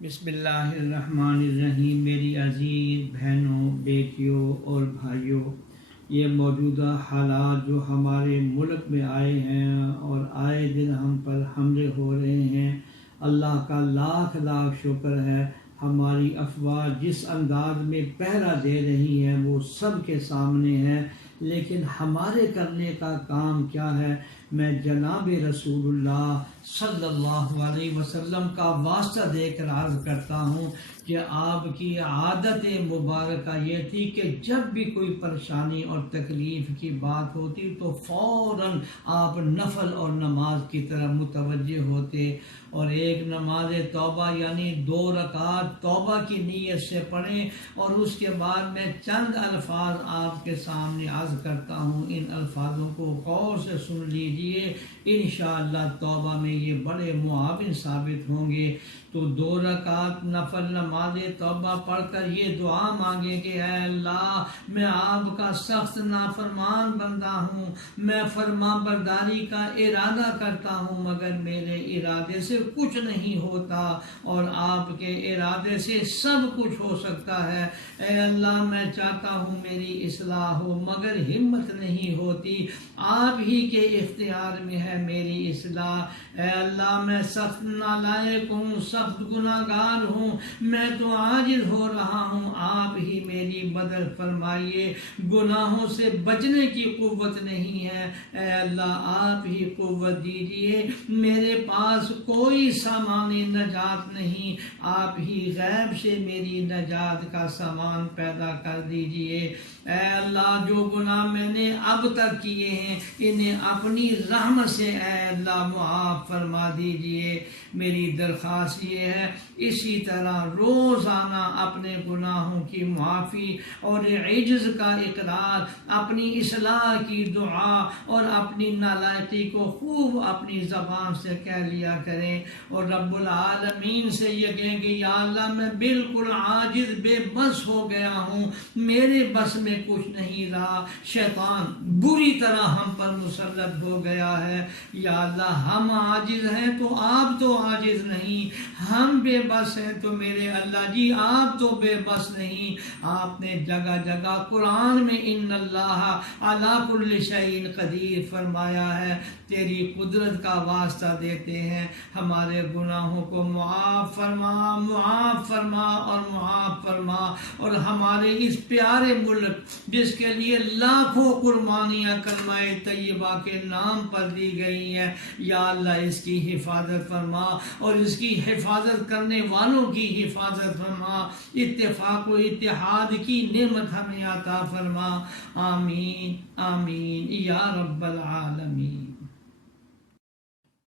بسم اللہ الرحمن الرحیم۔ میری عزیز بہنوں، بیٹیوں اور بھائیوں، یہ موجودہ حالات جو ہمارے ملک میں آئے ہیں اور آئے دن ہم پر حملے ہو رہے ہیں، اللہ کا لاکھ لاکھ شکر ہے۔ ہماری افواہ جس انداز میں پہرا دے رہی ہیں وہ سب کے سامنے ہے، لیکن ہمارے کرنے کا کام کیا ہے؟ میں جناب رسول اللہ صلی اللہ علیہ وسلم کا واسطہ دے کر عرض کرتا ہوں کہ آپ کی عادت مبارکہ یہ تھی کہ جب بھی کوئی پریشانی اور تکلیف کی بات ہوتی تو فوراً آپ نفل اور نماز کی طرف متوجہ ہوتے، اور ایک نماز توبہ یعنی 2 رکعت توبہ کی نیت سے پڑھیں، اور اس کے بعد میں چند الفاظ آپ کے سامنے عرض کرتا ہوں، ان الفاظوں کو غور سے سن لیجئے، انشاءاللہ توبہ میں یہ بڑے معاون ثابت ہوں گے۔ تو 2 رکعت نفل نماز توبہ پڑھ کر یہ دعا مانگے کہ اے اللہ، میں آپ کا سخت نافرمان بندہ ہوں، میں فرما برداری کا ارادہ کرتا ہوں مگر میرے ارادے سے کچھ نہیں ہوتا، اور آپ کے ارادے سے سب کچھ ہو سکتا ہے۔ اے اللہ، میں چاہتا ہوں میری اصلاح ہو مگر ہمت نہیں ہوتی، آپ ہی کے اختیار میں ہے میری اصلاح۔ اے اللہ، میں سخت نالائق ہوں، سخت گناہگار ہوں، میں تو عاجز ہو رہا ہوں، آپ ہی میری مدد فرمائیے، گناہوں سے بچنے کی قوت نہیں ہے، اے اللہ آپ ہی قوت دیجئے، میرے پاس کوئی سامان نجات نہیں، آپ ہی غیب سے میری نجات کا سامان پیدا کر دیجئے۔ اے اللہ، جو گناہ میں نے اب تک کیے ہیں انہیں اپنی رحمت سے اے اللہ معاف فرما دیجئے۔ میری درخواست یہ ہے، اسی طرح روزانہ اپنے گناہوں کی معافی اور عجز کا اقرار، اپنی اصلاح کی دعا اور اپنی نالائقی کو خوب اپنی زبان سے کہہ لیا کریں، اور رب العالمین سے یہ کہیں کہ یا اللہ، میں بالکل عاجز بے بس ہو گیا ہوں، میرے بس میں کچھ نہیں رہا، شیطان بری طرح ہم پر مسلط ہو گیا ہے، یا اللہ ہم عاجز ہیں تو آپ تو عاجز نہیں، ہم بے بس ہیں تو میرے اللہ جی آپ تو بے بس نہیں۔ آپ نے جگہ جگہ قرآن میں ان اللہ علی کل شیء قدیر فرمایا ہے، تیری قدرت کا واسطہ دیتے ہیں، ہمارے گناہوں کو معاف فرما، معاف فرما اور معاف فرما، اور ہمارے اس پیارے ملک جس کے لیے لاکھوں قربانیاں کلمہ طیبہ کے نام پر دی گئی ہیں، یا اللہ اس کی حفاظت فرما، اور اس کی حفاظت کرنے والوں کی حفاظت فرما، اتفاق و اتحاد کی نعمت ہمیں عطا فرما، آمین آمین یا رب العالمین۔